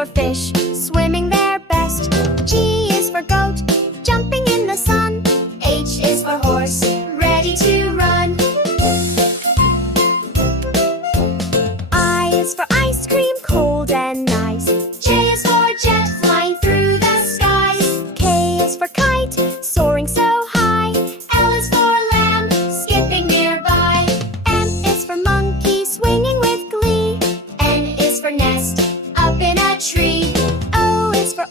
for fish, swimming their best. G is for goat, jumping in the sun. H is for horse, ready to run. I is for ice cream, cold and nice. J is for jet, flying through the skies. K is for kite, soaring so high. L is for lamb, skipping nearby. M is for monkey, swinging with glee. N is for nest, up in a tree. O is for